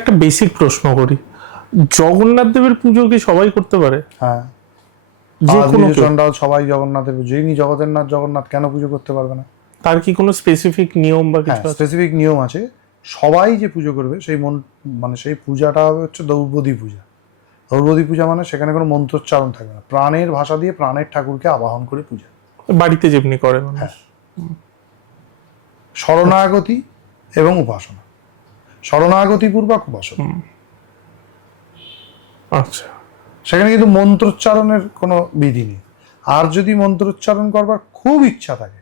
একটা বেসিক প্রশ্ন করি, জগন্নাথ দেবের পুজো কি সবাই করতে পারে? হ্যাঁ, যে কোনো কেউ? চন্ডাল সবাই জগন্নাথের পুজো, যিনি জগতের নাথ জগন্নাথ কেন পুজো করতে পারবে না? তার কি কোনো স্পেসিফিক নিয়ম বা হ্যাঁ, কিছু আছে? স্পেসিফিক নিয়ম আছে। সবাই যে পুজো করবে সেই মানে সেই পূজাটা হবে হচ্ছে দ্রৌপদী পূজা। দ্রৌপদী পূজা মানে সেখানে কোনো মন্ত্রোচ্চারণ থাকবে না, প্রাণের ভাষা দিয়ে প্রাণের ঠাকুরকে আবাহন করে পূজা। বাড়িতে যেমনি করে মানুষ। হ্যাঁ, শরণাগতি এবং উপাসনা, শরণাগতি পূর্বক উপাসনা। আচ্ছা, সেখানে কিন্তু মন্ত্রোচ্চারণের কোনো বিধি নেই। আর যদি মন্ত্রোচ্চারণ করবার খুব ইচ্ছা থাকে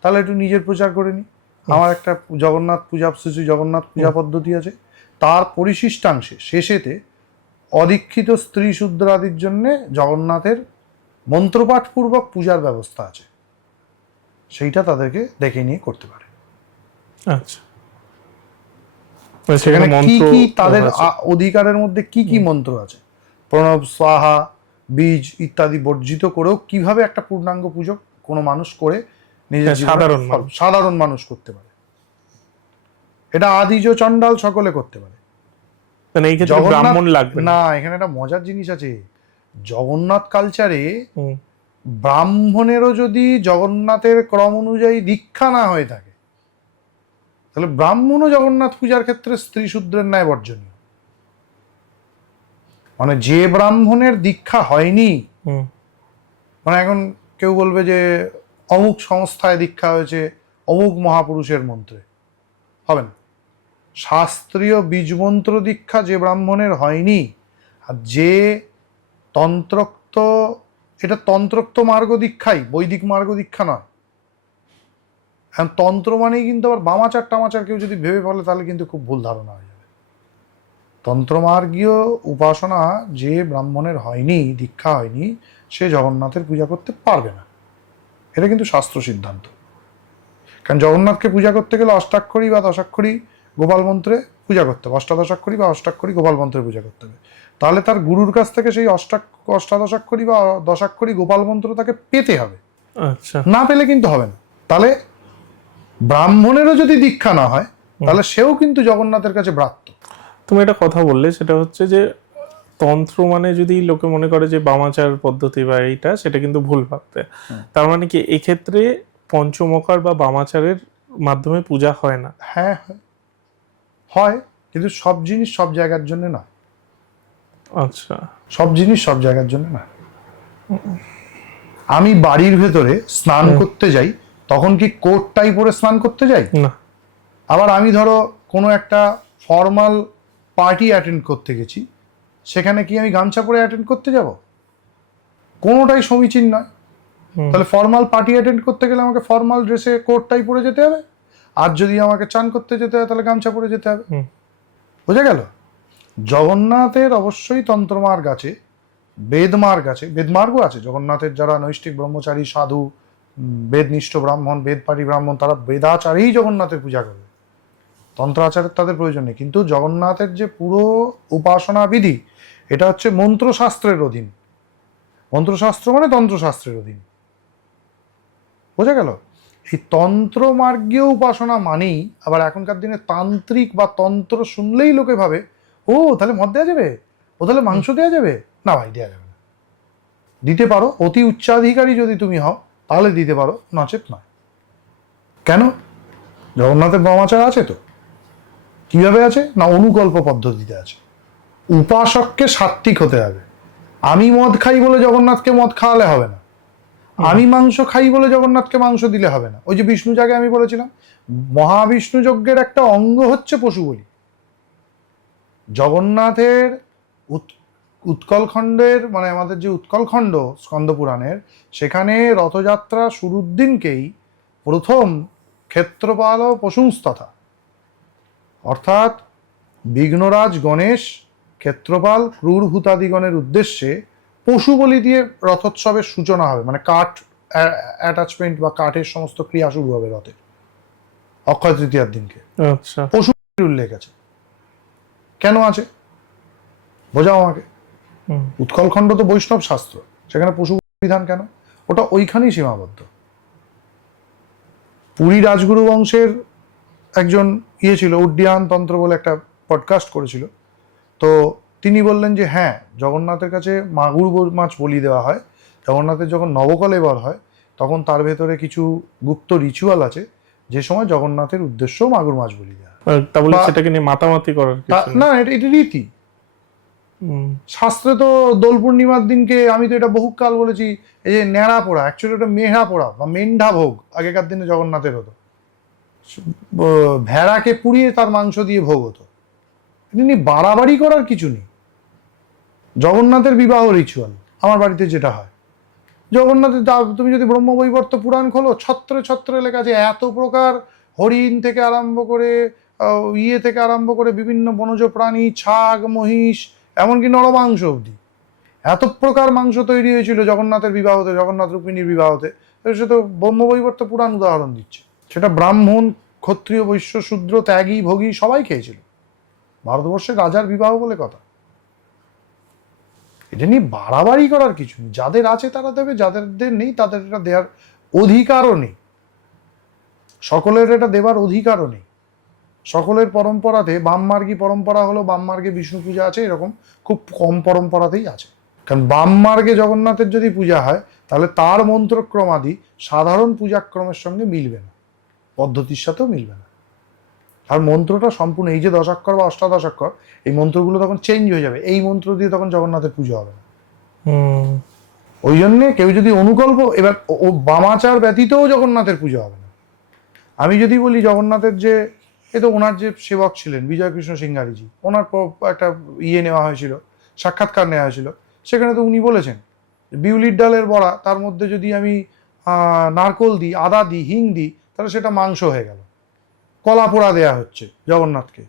তাহলে একটু নিজের প্রচার করে নি। আমার একটা জগন্নাথ পূজা, শ্রী জগন্নাথ পূজা পদ্ধতি আছে, তার পরিশিষ্টাংশে শেষেতে অদীক্ষিত স্ত্রী শূদ্রাদির জন্য জগন্নাথের মন্ত্রপাঠ পূর্বক পূজার ব্যবস্থা আছে, সেইটা তাদেরকে দেখে নিয়ে করতে পারে। আচ্ছা, সেখানে কি কি তাদের অধিকারের মধ্যে কি কি মন্ত্র আছে, প্রণব, স্বাহা, বীজ ইত্যাদি বর্জিত করেও কিভাবে একটা পূর্ণাঙ্গ পুজো কোনো মানুষ করে নিজের সাধারণ মানুষ করতে পারে। এটা আদিজ চণ্ডাল সকলে করতে পারে। ব্রাহ্মণ লাগবে না, এখানে একটা মজার জিনিস আছে। জগন্নাথ কালচারে ব্রাহ্মণেরও যদি জগন্নাথের ক্রম অনুযায়ী দীক্ষা না হয়ে থাকে তাহলে ব্রাহ্মণও জগন্নাথ পূজার ক্ষেত্রে স্ত্রী শূদ্রের ন্যায় বর্জনীয়। মানে যে ব্রাহ্মণের দীক্ষা হয়নি, মানে এখন কেউ বলবে যে অমুক সংস্থায় দীক্ষা হয়েছে অমুক মহাপুরুষের মন্ত্রে, হবে না। শাস্ত্রীয় বীজমন্ত্র দীক্ষা যে ব্রাহ্মণের হয়নি, আর যে তন্ত্রোক্ত, এটা তন্ত্রোক্ত মার্গ দীক্ষাই, বৈদিক মার্গ দীক্ষা নয়। এখন তন্ত্র মানেই কিন্তু আবার বামাচার টামাচার কেউ যদি ভেবে ফেলে তাহলে কিন্তু খুব ভুল ধারণা হয়ে যাবে। তন্ত্রমার্গীয় উপাসনা যে ব্রাহ্মণের হয়নি, দীক্ষা হয়নি, সে জগন্নাথের পূজা করতে পারবে না। এটা কিন্তু শাস্ত্র সিদ্ধান্ত। কারণ জগন্নাথকে পূজা করতে গেলে অষ্টাক্ষরী বা দশাক্ষরী গোপাল মন্ত্রে পূজা করতে হবে, অষ্টাদশাক্ষরী বা অষ্টাক্ষরী গোপাল মন্ত্রে পূজা করতে হবে। তাহলে তার গুরুর কাছ থেকে সেই অষ্টাদশাক্ষরী বা দশাক্ষরী গোপাল মন্ত্র তাকে পেতে হবে। আচ্ছা, না পেলে কিন্তু হবে না। তাহলে ব্রাহ্মণেরও যদি দীক্ষা না হয় তাহলে সেও কিন্তু জগন্নাথের কাছে ব্রাত্য। তুমি একটা কথা বললে, সেটা হচ্ছে যে তন্ত্র মানে যদি লোকে মনে করে যে বামাচার পদ্ধতি বা এইটা, সেটা কিন্তু ভুল ভাবতে। তার মানে কি এক্ষেত্রে পঞ্চমকার বা বামাচারের মাধ্যমে পূজা হয় না? হ্যাঁ, হয়, কিন্তু সব জিনিস সব জায়গার জন্য না। আচ্ছা, সব জিনিস সব জায়গার জন্য না। আমি বাড়ির ভেতরে স্নান করতে যাই, তখন কি কোট টাই পরে স্নান করতে যাই না। আবার আমি ধরো কোনো একটা ফর্মাল পার্টি অ্যাটেন্ড করতে গেছি, সেখানে কি আমি গামছা পরে অ্যাটেন্ড করতে যাব? কোনোটাই সমীচীন নয়। তাহলে ফর্মাল পার্টি অ্যাটেন্ড করতে গেলে আমাকে ফর্মাল ড্রেসে কোট টাই পরে যেতে হবে, আর যদি আমাকে চান করতে যেতে হয় তাহলে গামছা পরে যেতে হবে। বোঝা গেল? জগন্নাথের অবশ্যই তন্ত্রমার্গ আছে, বেদমার্গ আছে, বেদমার্গও আছে। জগন্নাথের যারা নৈষ্ঠিক ব্রহ্মচারী সাধু, বেদনিষ্ঠ ব্রাহ্মণ, বেদপাঠী ব্রাহ্মণ, তারা বেদাচারেই জগন্নাথের পূজা করবে, তন্ত্রাচারের তাদের প্রয়োজন নেই। কিন্তু জগন্নাথের যে পুরো উপাসনা বিধি, এটা হচ্ছে মন্ত্রশাস্ত্রের অধীন। মন্ত্রশাস্ত্র মানে তন্ত্রশাস্ত্রের অধীন। বোঝা গেল? এই তন্ত্রমার্গীয় উপাসনা মানেই আবার এখনকার দিনে তান্ত্রিক বা তন্ত্র শুনলেই লোকে ভাবে ও তাহলে মদ দেওয়া যাবে, ও তাহলে মাংস দেওয়া যাবে। না ভাই, দেওয়া যাবে না। দিতে পারো, অতি উচ্চাধিকারী যদি তুমি হও তাহলে দিতে পারো, নচেত নয়। কেন? জগন্নাথের বামাচার আছে তো। কিভাবে আছে না, অনুকল্প পদ্ধতিতে আছে। উপাসককে সাত্ত্বিক হতে হবে। আমি মদ খাই বলে জগন্নাথকে মদ খাওয়ালে হবে না, আমি মাংস খাই বলে জগন্নাথকে মাংস দিলে হবে না। ওই যে বিষ্ণু যাগে আমি বলেছিলাম, মহাবিষ্ণু যজ্ঞের একটা অঙ্গ হচ্ছে পশু বলি। জগন্নাথের উৎকলখণ্ডের, মানে আমাদের যে উৎকলখণ্ড স্কন্দ পুরাণের, সেখানে রথযাত্রা শুরুর দিনকেই প্রথম ক্ষেত্রপাল ও পশুংস্তথা, অর্থাৎ বিঘ্নরাজ গণেশ, ক্ষেত্রপাল, ক্রূরভূতাদিগণের উদ্দেশ্যে পশু বলি দিয়ে রথোৎসবের সূচনা হবে। মানে কাঠ অ্যাটাচমেন্ট বা কাঠের সমস্ত ক্রিয়া শুরু হবে রথের অক্ষয় তৃতীয়ার দিনকে। আচ্ছা, পশু উল্লেখ আছে। কেন আছে বোঝাও আমাকে। উৎকলখণ্ড তো বৈষ্ণব শাস্ত্র, সেখানে পশু বিধান কেন? ওটা ওইখানেই সীমাবদ্ধ। পুরী রাজগুরু বংশের একজন ছিল, উড্ডিয়ান তন্ত্র বলে একটা পডকাস্ট করেছিল, তো তিনি বললেন যে হ্যাঁ, জগন্নাথের কাছে মাগুর মাছ বলি দেওয়া হয়। জগন্নাথের যখন নবকলেবর হয় তখন তার ভেতরে কিছু গুপ্ত রিচুয়াল আছে, যে সময় জগন্নাথের উদ্দেশ্য মাগুর মাছ বলি দেওয়া হয়। তা বলে বা- সেটাকে নিয়ে মাতামাতি করার কিছু নেই। না, এটা রীতি। হুম, শাস্ত্রে তো দোল পূর্ণিমার দিনকে, আমি তো এটা বহুকাল বলেছি, এই যে ন্যাড়া পোড়া, অ্যাকচুয়ালি ওটা মেহরা পোড়া বা মেন্ঢা ভোগ আগেকার দিনে জগন্নাথের হতো। ভেড়াকে পুড়িয়ে তার মাংস দিয়ে ভোগ হতো। এমনি বাড়াবাড়ি করার কিছু নেই। জগন্নাথের বিবাহ রিচুয়াল আমার বাড়িতে যেটা হয়, জগন্নাথের তুমি যদি ব্রহ্মবৈবর্ত পুরাণ খোলো, ছত্রে ছত্রে লেখা আছে এত প্রকার হরিণ থেকে আরম্ভ করে ইয়ে থেকে আরম্ভ করে বিভিন্ন বনজ প্রাণী, ছাগ, মহিষ, এমনকি নরমাংস অবধি এত প্রকার মাংস তৈরি হয়েছিল জগন্নাথের বিবাহতে, জগন্নাথ রুক্মিণীর বিবাহতে। সে তো ব্রহ্মবৈবর্ত পুরাণ উদাহরণ দিচ্ছে। সেটা ব্রাহ্মণ, ক্ষত্রিয়, বৈশ্য, শূদ্র, ত্যাগী, ভোগী সবাই খেয়েছিল। ভারতবর্ষের রাজার বিবাহ বলে কথা। এটা নিয়ে বাড়াবাড়ি করার কিছু নেই। যাদের আছে তারা দেবে, যাদের নেই তাদের এটা দেওয়ার অধিকারও নেই। সকলের এটা দেবার অধিকারও নেই। সকলের পরম্পরাতে বামমার্গী পরম্পরা হলো, বামমার্গে বিষ্ণু পূজা আছে, এরকম খুব কম পরম্পরাতেই আছে। কারণ বামমার্গে জগন্নাথের যদি পূজা হয় তাহলে তার মন্ত্রক্রমাদি সাধারণ পূজাক্রমের সঙ্গে মিলবে না, পদ্ধতির সাথেও মিলবে না। আর মন্ত্রটা সম্পূর্ণ, এই যে দশাক্ষর বা অষ্টাদশাক্ষর, এই মন্ত্রগুলো তখন চেঞ্জ হয়ে যাবে। এই মন্ত্র দিয়ে তখন জগন্নাথের পুজো হবে না। ওই জন্যে কেউ যদি অনুকল্প, এবার ও বামাচার ব্যতীতও জগন্নাথের পুজো হবে না। আমি যদি বলি জগন্নাথের যে, এ তো ওনার যে সেবক ছিলেন বিজয় কৃষ্ণ সিংহারিজি, ওনার একটা নেওয়া হয়েছিল, সাক্ষাৎকার নেওয়া হয়েছিল, সেখানে তো উনি বলেছেন বিউলির ডালের বড়া, তার মধ্যে যদি আমি নারকোল দিই, আদা দিই, হিং দিই, তাহলে সেটা মাংস হয়ে গেল। কলা পোড়া দেয়া হচ্ছে জগন্নাথকে।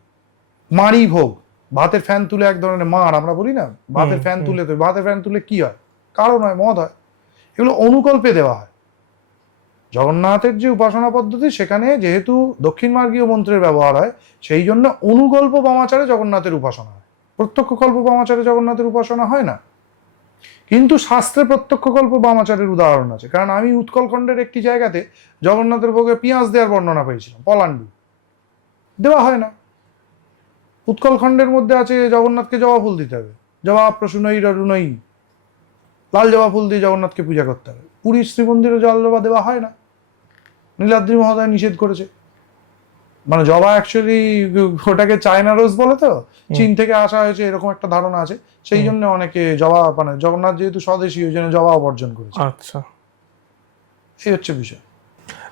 মাড়ি ভোগ, ভাতের ফ্যান তুলে, এক ধরনের মার আমরা বলি না, ভাতের ফ্যান তুলে, তো ভাতের ফ্যান তুলে কি হয়? কারণ হয় মদ হয়। এগুলো অনুকল্পে দেওয়া হয়। জগন্নাথের যে উপাসনা পদ্ধতি, সেখানে যেহেতু দক্ষিণ মার্গীয় মন্ত্রের ব্যবহার হয়, সেই জন্য অনুকল্প বামাচারে জগন্নাথের উপাসনা হয়। প্রত্যক্ষ কল্প বামাচারে জগন্নাথের উপাসনা হয় না। কিন্তু শাস্ত্রে প্রত্যক্ষ কল্প বামাচারের উদাহরণ আছে। কারণ আমি উৎকলখণ্ডের একটি জায়গাতে জগন্নাথের ভোগে পেঁয়াজ দেওয়ার বর্ণনা পেয়েছিলাম, পলান্ডু দেওয়া হয় না। উৎকলখণ্ডের মধ্যে আছে জগন্নাথকে জবা ফুল দিতে হবে, জবা প্রসূনই রুনই, লাল জবা ফুল দিয়ে জগন্নাথকে পূজা করতে হবে। পুরীর শ্রীমন্দিরে জল জবা দেওয়া হয় না, নীলাদ্রি মহোদয় নিষেধ করেছে। মানে জবা অ্যাকচুয়ালি ওটাকে চায়না রোজ বলে, তো চীন থেকে আসা হয়েছে এরকম একটা ধারণা আছে। সেই জন্য অনেকে জবা, মানে জগন্নাথ যেহেতু স্বদেশী, ওই জন্য জবা বর্জন করেছে। আচ্ছা, এই হচ্ছে বিষয়।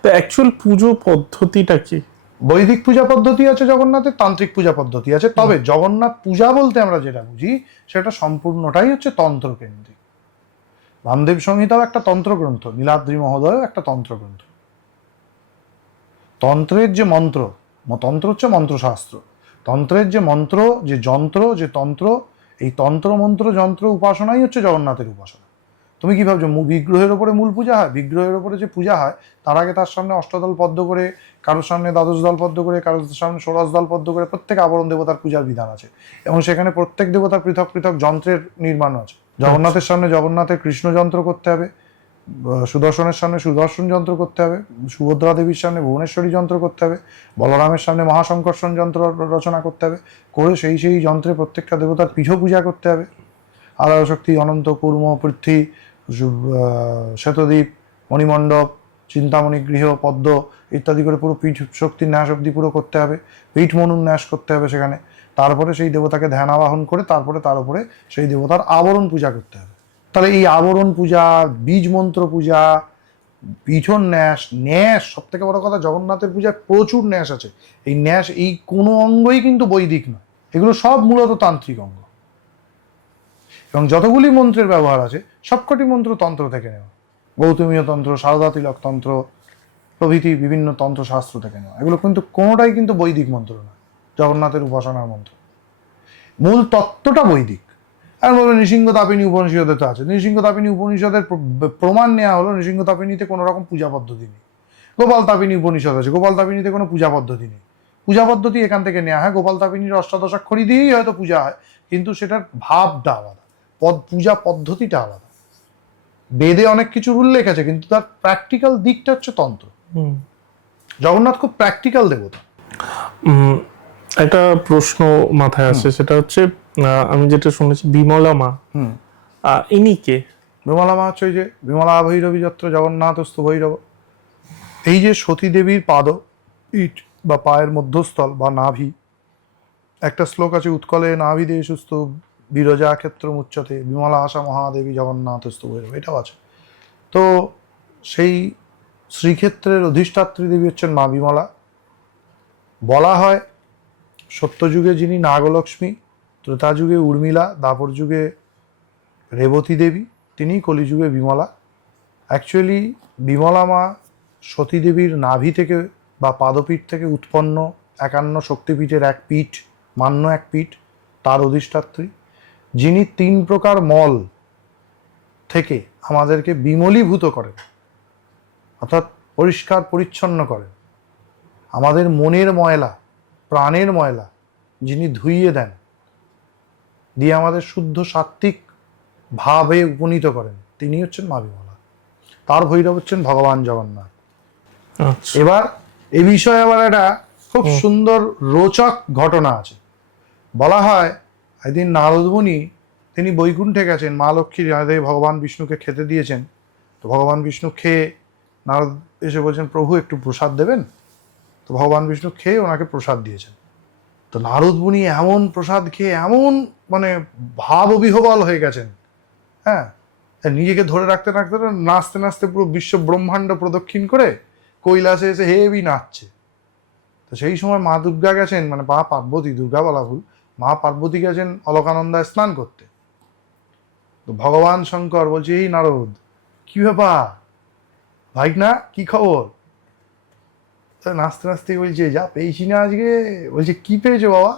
তো অ্যাকচুয়াল পুজো পদ্ধতিটা কি? বৈদিক পূজা পদ্ধতি আছে জগন্নাথের, তান্ত্রিক পূজা পদ্ধতি আছে। তবে জগন্নাথ পূজা বলতে আমরা যেটা বুঝি, সেটা সম্পূর্ণটাই হচ্ছে তন্ত্রকেন্দ্রিক। বামদেব সংহিতাও একটা তন্ত্রগ্রন্থ, নীলাদ্রি মহোদয়ও একটা তন্ত্রগ্রন্থ। তন্ত্রের যে মন্ত্র, তন্ত্র হচ্ছে মন্ত্রশাস্ত্র, তন্ত্রের যে মন্ত্র, যে যন্ত্র, যে তন্ত্র, এই তন্ত্র মন্ত্র যন্ত্র উপাসনাই হচ্ছে জগন্নাথের উপাসনা। তুমি কি ভাবছো বিগ্রহের ওপরে মূল পূজা হয়? বিগ্রহের ওপরে যে পূজা হয়, তার আগে তার সামনে অষ্টদল পদ্ম করে, কারোর সামনে দ্বাদশ দল পদ্ম করে, কারোর সামনে ষোড়শ দল পদ্ম করে, প্রত্যেক আবরণ দেবতার পূজার বিধান আছে। এবং সেখানে প্রত্যেক দেবতার পৃথক পৃথক যন্ত্রের নির্মাণ আছে। জগন্নাথের সামনে জগন্নাথের কৃষ্ণ যন্ত্র করতে হবে, সুদর্শনের সামনে সুদর্শন যন্ত্র করতে হবে, সুভদ্রা দেবীর সামনে ভুবনেশ্বরী যন্ত্র করতে হবে, বলরামের সামনে মহাসংকর্ষণ যন্ত্র রচনা করতে হবে, করে সেই যন্ত্রে প্রত্যেকটা দেবতার পীঠ পূজা করতে হবে। আদায় শক্তি, অনন্ত, কুর্ম, পৃথ্বী, শ্বেতদ্বীপ, মণিমণ্ডপ, চিন্তামণি গৃহ, পদ্ম ইত্যাদি করে পুরো পীঠ শক্তির ন্যাস অব্দি পুরো করতে হবে। পীঠ মনুর ন্যাস করতে হবে সেখানে। তারপরে সেই দেবতাকে ধ্যান আবাহন করে তারপরে তার উপরে সেই দেবতার আবরণ পূজা করতে হবে। তাহলে এই আবরণ পূজা, বীজ মন্ত্র পূজা, পীঠন ন্যাস সব থেকে বড় কথা, জগন্নাথের পূজায় প্রচুর ন্যাস আছে। এই ন্যাস, এই কোনো অঙ্গই কিন্তু বৈদিক নয়, এগুলো সব মূলত তান্ত্রিক অঙ্গ। এবং যতগুলি মন্ত্রের ব্যবহার আছে সবকটি মন্ত্র তন্ত্র থেকে নেওয়া। গৌতমীয় তন্ত্র, সারদা তিলক তন্ত্র প্রভৃতি বিভিন্ন তন্ত্রশাস্ত্র থেকে নেওয়া। এগুলো কিন্তু কোনোটাই কিন্তু বৈদিক মন্ত্র না, জগন্নাথের উপাসনার মন্ত্র। মূল তত্ত্বটা বৈদিক। আর বলবে নৃসিংহতাপিনী উপনিষদে তো আছে। নৃসিংহতাপিনী উপনিষদের প্রমাণ নেওয়া হলো, নৃসিংহতাপিনীতে কোনো রকম পূজা পদ্ধতি নেই। গোপাল তাপিনী উপনিষদ আছে, গোপাল তাপিনীতে কোনো পূজা পদ্ধতি নেই। পূজা পদ্ধতি এখান থেকে নেওয়া হয়, গোপাল তাপিনীর অষ্টাদশাক্ষরী দিয়েই হয়তো পূজা হয়, কিন্তু সেটার ভাবটা আলাদা, পূজা পদ্ধতিটা আলাদা। বেদে অনেক কিছুর উল্লেখ আছে, কিন্তু তার প্র্যাকটিক্যাল দিকটা হচ্ছে তন্ত্র। জগন্নাথ খুব প্র্যাকটিক্যাল দেবতা। একটা প্রশ্ন মাথায় আসে, সেটা হচ্ছে আমি যেটা শুনেছি বিমলা মা, ইনি কে? বিমলা মা হচ্ছে ওই যে বিমলা ভৈরবী যত্র জগন্নাথস্তু ভৈরব। এই যে সতী দেবীর পাদ ইট বা পায়ের মধ্যস্থল বা নাভি, একটা শ্লোক আছে, উৎকলে নাভি দেশুস্তু বিরজা ক্ষেত্র মুচ্যতে বিমলা আশা মহাদেবী জগন্নাথস্তু ভৈরব, এটাও আছে। তো সেই শ্রীক্ষেত্রের অধিষ্ঠাত্রী দেবী হচ্ছেন মা বিমলা। বলা হয় সত্যযুগে যিনি নাগলক্ষ্মী, ত্রেতাযুগে উর্মিলা, দ্বাপর যুগে রেবতী দেবী, তিনি কলিযুগে বিমলা। অ্যাকচুয়ালি বিমলা মা সতী দেবীর নাভি থেকে বা পাদপীঠ থেকে উৎপন্ন 51 শক্তিপীঠের এক পীঠ, মান্য এক পীঠ, তার অধিষ্ঠাত্রী, যিনি 3 প্রকার মল থেকে আমাদেরকে বিমলীভূত করেন, অর্থাৎ পরিষ্কার পরিচ্ছন্ন করেন। আমাদের মনের ময়লা, প্রাণের ময়লা যিনি ধুইয়ে দেন, দিয়ে আমাদের শুদ্ধ সাত্ত্বিক ভাবে উপনীত করেন, তিনি হচ্ছেন মা বিমলা। তার ভৈরব হচ্ছেন ভগবান জগন্নাথ। আচ্ছা। এবার এ বিষয়ে আবার একটা খুব সুন্দর রোচক ঘটনা আছে। বলা হয় একদিন নারদ মুনি, তিনি বৈকুণ্ঠে গেছেন, মা লক্ষ্মীর রাধে ভগবান বিষ্ণুকে খেতে দিয়েছেন। তো ভগবান বিষ্ণু খেয়ে, নারদ এসে বলছেন প্রভু একটু প্রসাদ দেবেন। তো ভগবান বিষ্ণু খেয়ে ওনাকে প্রসাদ দিয়েছেন। তো নারদ মুনি এমন প্রসাদ খেয়ে এমন মানে ভাব অবিহ্বল হয়ে গেছেন, হ্যাঁ, নিজেকে ধরে রাখতে রাখতে নাচতে নাচতে পুরো বিশ্ব ব্রহ্মাণ্ড প্রদক্ষিণ করে কৈলাসে এসে হেবি নাচছে। তো সেই সময় মা দুর্গা গেছেন, মানে মা পার্বতী, দুর্গা বলা ভুল, মা পার্বতী গেছেন অলকানন্দায় স্নান করতে। তো ভগবান শঙ্কর বলছে, এই নারদ কি ব্যাপার ভাই, না কি খবর? নাচতে নাচতে বলছে যা পেয়েছি না আজকে। বলছে কি পেয়েছো বাবা?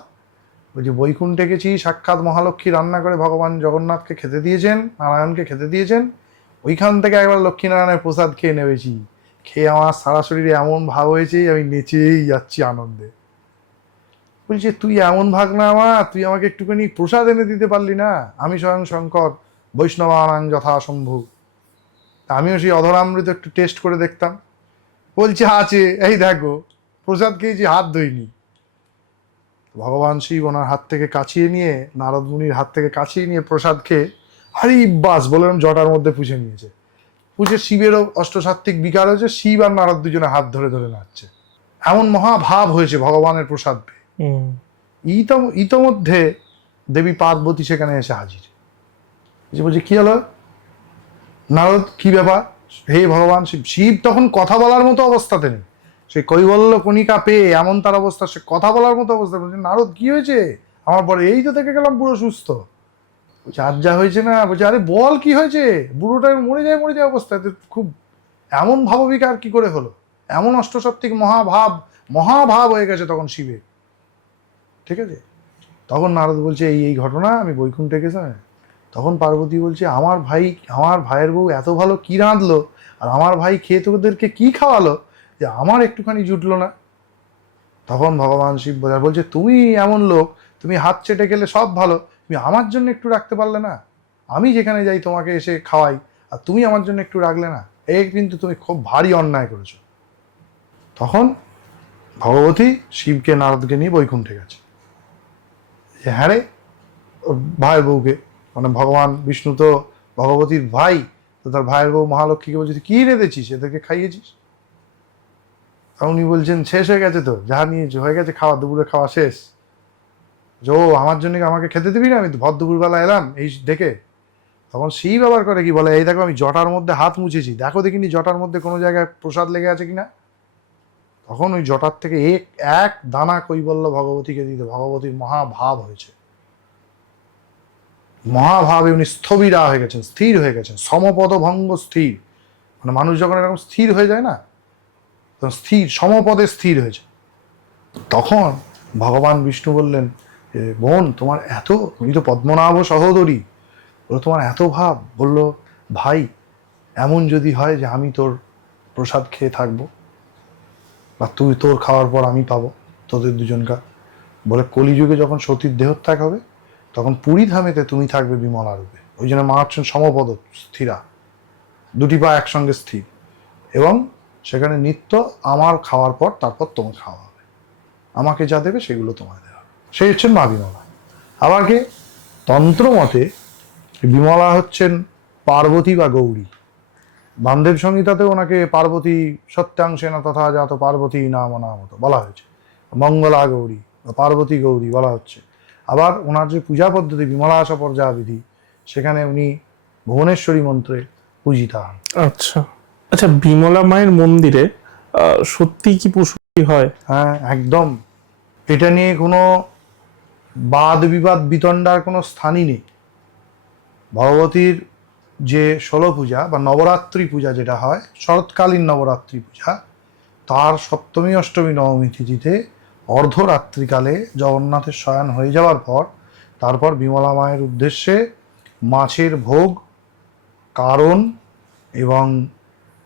বলছে বৈকুণ্ঠে গেছি, সাক্ষাৎ মহালক্ষ্মী রান্না করে ভগবান জগন্নাথকে খেতে দিয়েছেন, নারায়ণকে খেতে দিয়েছেন, ওইখান থেকে একবার লক্ষ্মীনারায়ণের প্রসাদ খেয়ে নেবেছি। খেয়ে আমার সারা শরীরে এমন ভাব হয়েছে, আমি নেচেই যাচ্ছি আনন্দে। বলছে তুই এমন ভাগ না আমার, তুই আমাকে একটুখানি প্রসাদ এনে দিতে পারলি না? আমি স্বয়ং শঙ্কর, বৈষ্ণবানাং যথাসম্ভু। আমিও সেই অধরামৃত একটু টেস্ট করে দেখতাম। বলছে আছে, এই দেখো প্রসাদ খেয়েছি, হাত ধুইনি। ভগবান শিব ওনার হাত থেকে কাছিয়ে নিয়ে, নারদ মুনির হাত থেকে কাছিয়ে নিয়ে প্রসাদ খেয়ে হারি বাস বললাম জটার মধ্যে পুষে নিয়েছে। পুষে শিবেরও অষ্টসাত্ত্বিক বিকার হয়েছে, শিব আর নারদ দুজনে হাত ধরে ধরে নাচছে। এমন মহাভাব হয়েছে ভগবানের প্রসাদ পেয়ে। ইতোমধ্যে দেবী পার্বতী সেখানে এসে হাজির। বলছে কি হলো নারদ, কি ব্যাপার? হে ভগবান শিব। শিব তখন কথা বলার মতো অবস্থাতে নেই, সে কৈবল্য কণিকা পেয়ে এমন তার অবস্থা, সে কথা বলার মতো অবস্থা। বলছে নারদ কি হয়েছে আমার পরে? এই তো থেকে গেলাম পুরো সুস্থ। বলছে আর যা হয়েছে না? বলছে আরে বল কি হয়েছে? বুড়োটা মরে যায় অবস্থা। খুব এমন ভাববিকার কি করে হলো? এমন অষ্টসাত্ত্বিক মহাভাব হয়ে গেছে তখন শিবে। ঠিক আছে, তখন নারদ বলছে এই ঘটনা, আমি বৈকুণ্ঠে গেছিলাম। তখন পার্বতী বলছে আমার ভাইয়ের বউ এত ভালো কি রাঁধলো, আর আমার ভাই খেয়ে তোদেরকে কি খাওয়ালো যে আমার একটুখানি জুটলো না? তখন ভগবান শিব বলছে তুমি এমন লোক, তুমি হাত চেটে গেলে সব ভালো, তুমি আমার জন্য একটু রাখতে পারলে না? আমি যেখানে যাই তোমাকে এসে খাওয়াই, আর তুমি আমার জন্য একটু রাখলে না? এই কিন্তু তুমি খুব ভারী অন্যায় করেছো। তখন ভগবতী শিবকে নারদকে নিয়ে বৈকুণ্ঠে গেছে। হ্যাঁ রে, ভাইয়ের বউকে, মানে ভগবান বিষ্ণু তো ভগবতীর ভাই, তো তার ভাইয়ের বউ মহালক্ষ্মীকে বলছে কি রেঁধেছিস, এদেরকে খাইয়েছিস? উনি বলছেন শেষ হয়ে গেছে, তো যা নিয়েছো হয়ে গেছে, খাওয়া দুপুরে খাওয়া শেষ। যে ও আমার জন্য আমাকে খেতে দিবি না? আমি তো ভর দুপুরবেলা এলাম এই দেখে। তখন শিব আবার করে কি বলে, এই দেখো আমি জটার মধ্যে হাত মুছেছি, দেখো দেখিনি জটার মধ্যে কোনো জায়গায় প্রসাদ লেগে আছে কিনা। তখন ওই জটার থেকে এক দানা কৈবল্য ভগবতীকে দিতে ভগবতীর মহাভাব হয়েছে। মহাভাবে উনি স্থবিরা হয়ে গেছেন, স্থির হয়ে গেছেন, সমপদ ভঙ্গ স্থির। মানে মানুষ যখন এরকম স্থির হয়ে যায় না, তখন স্থির সমপদে স্থির হয়েছে। তখন ভগবান বিষ্ণু বললেন বোন তোমার এত, তুমি তো পদ্মনাভ সহোদরী, বললো তোমার এত ভাব। বলল ভাই এমন যদি হয় যে আমি তোর প্রসাদ খেয়ে থাকবো, বা তুই তোর খাওয়ার পর আমি পাবো তোদের দুজনকার, বলে কলিযুগে যখন সতীর দেহত্যাগ হবে তখন পুরী ধামেতে তুমি থাকবে বিমলা রূপে। ওই জন্য মা হচ্ছেন সমপদ স্থিরা, দুটি পা একসঙ্গে স্থির, এবং সেখানে নিত্য আমার খাওয়ার পর তারপর তোমার খাওয়া হবে। আমাকে যা দেবে সেগুলো তোমায় দেওয়া হবে। সেই হচ্ছেন মা বিমলা। আবার কে? তন্ত্র মতে বিমলা হচ্ছেন পার্বতী বা গৌরী। বামদেব সংহিতাতে ওনাকে পার্বতী সত্যাংশে না তথা জাত পার্বতী নাম নামত বলা হয়েছে, মঙ্গলা গৌরী বা পার্বতী গৌরী বলা হচ্ছে। আবার ওনার যে পূজা পদ্ধতি বিমলাসা পর্যাবিধি, সেখানে উনি ভুবনেশ্বরী মন্ত্রে পূজিতা হন। আচ্ছা আচ্ছা, বিমলা মায়ের মন্দিরে সত্যি কি পশু হয়? হ্যাঁ, একদম। এটা নিয়ে কোনো বাদ বিবাদ বিতণ্ডার কোনো স্থানই নেই। ভগবতীর যে 16 পূজা বা নবরাত্রি পূজা যেটা হয়, শরৎকালীন নবরাত্রি পূজা, তার সপ্তমী অষ্টমী নবমী তিথিতে অর্ধরাত্রিকালে জগন্নাথের শয়ন হয়ে যাওয়ার পর তারপর বিমলা মায়ের উদ্দেশ্যে মাছের ভোগ, কারণ এবং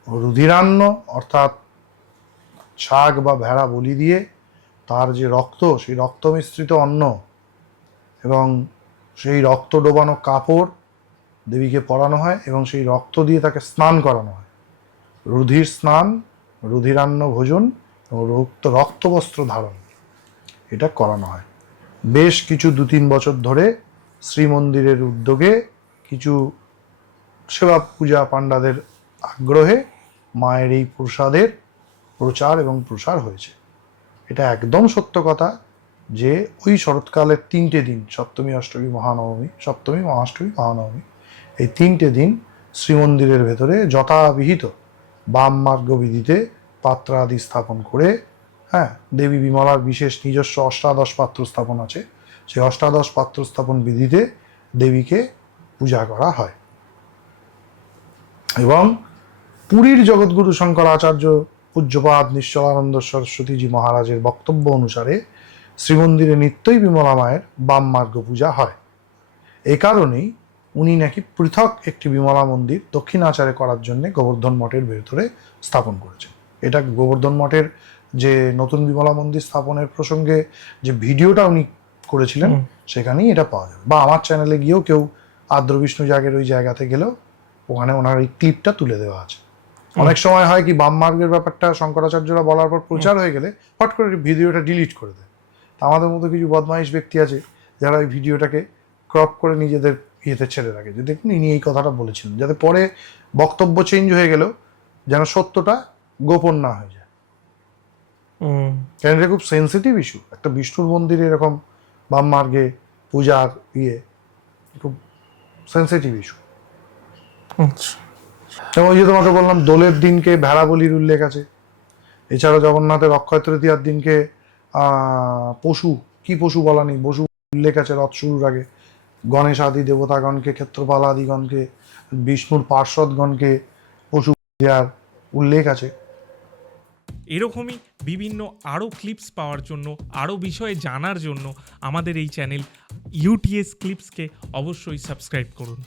রুধিরান্ন অর্থাৎ শাক বা ভেড়া বলি দিয়ে তার যে রক্ত, সেই রক্ত মিশ্রিত অন্ন এবং সেই রক্ত ডোবানো কাপড় দেবীকে পরানো হয় এবং সেই রক্ত দিয়ে তাকে স্নান করানো হয়। রুধির স্নান, রুধিরান্ন ভোজন এবং রক্তবস্ত্র ধারণ, এটা করানো হয়। বেশ কিছু 2-3 বছর ধরে শ্রীমন্দিরের উদ্যোগে কিছু সেবা পূজা পাণ্ডাদের আগ্রহে মায়ের এই প্রসাদের প্রচার এবং প্রসার হয়েছে। এটা একদম সত্য কথা যে ওই শরৎকালের 3টে দিন, সপ্তমী অষ্টমী মহানবমী, সপ্তমী মহাষ্টমী মহানবমী, এই 3টে দিন শ্রীমন্দিরের ভেতরে যথাবিহিত বাম মার্গ বিধিতে পাত্র আদি স্থাপন করে, হ্যাঁ, দেবী বিমলার বিশেষ নিজস্ব অষ্টাদশ পাত্র স্থাপন আছে, সেই অষ্টাদশ পাত্র স্থাপন বিধিতে দেবীকে পূজা করা হয়। এবং পুরীর জগৎগুরু শঙ্করাচার্য পূজ্যপাদ নিশ্চলানন্দ সরস্বতীজি মহারাজের বক্তব্য অনুসারে শ্রীমন্দিরে নিত্যই বিমলা মায়ের বাম মার্গ পূজা হয়। এ কারণেই উনি নাকি পৃথক একটি বিমলা মন্দির দক্ষিণাচারে করার জন্য গোবর্ধন মঠের ভেতরে স্থাপন করেছেন। এটা গোবর্ধন মঠের যে নতুন বিমলা মন্দির স্থাপনের প্রসঙ্গে যে ভিডিওটা উনি করেছিলেন, সেখানেই এটা পাওয়া যাবে। বা আমার চ্যানেলে গিয়েও কেউ আদ্র বিষ্ণু জাগের ওই জায়গাতে গেলেও ওখানে ওনার এই ক্লিপটা তুলে দেওয়া আছে। অনেক সময় হয় কি, বাম মার্গের ব্যাপারটা শঙ্করাচার্যরা বলার পর প্রচার হয়ে গেলে হট করে ভিডিওটা ডিলিট করে দেয়। তা আমাদের মতো কিছু বদমাইশ ব্যক্তি আছে যারা ওই ভিডিওটাকে ক্রপ করে নিজেদের ইয়েতে ছেড়ে রাখে, যে দেখুন ইনি এই কথাটা বলেছিলেন, যাতে পরে বক্তব্য চেঞ্জ হয়ে গেলেও যেন সত্যটা গোপন না হয়ে যায়। কারণ এটা খুব সেন্সিটিভ ইস্যু। একটা বিষ্ণুর মন্দিরে এরকম বাম মার্গে পূজার খুব সেন্সিটিভ ইস্যু। এবং ওই যে তোমাকে বললাম, দোলের দিনকে ভেড়া বলির উল্লেখ আছে। এছাড়াও জগন্নাথের অক্ষয় তৃতীয়ার দিনকে পশু, কি পশু বলা নেই, পশু উল্লেখ আছে রথ শুরুর আগে। গণেশ আদি দেবতাগণকে, ক্ষেত্রপাল আদিগণকে, বিষ্ণুর পার্শ্বদগণকে পশু দেওয়ার উল্লেখ আছে। এরকমই বিভিন্ন আরও ক্লিপস পাওয়ার জন্য, আরও বিষয়ে জানার জন্য আমাদের এই চ্যানেল ইউটিএস ক্লিপসকে অবশ্যই সাবস্ক্রাইব করুন।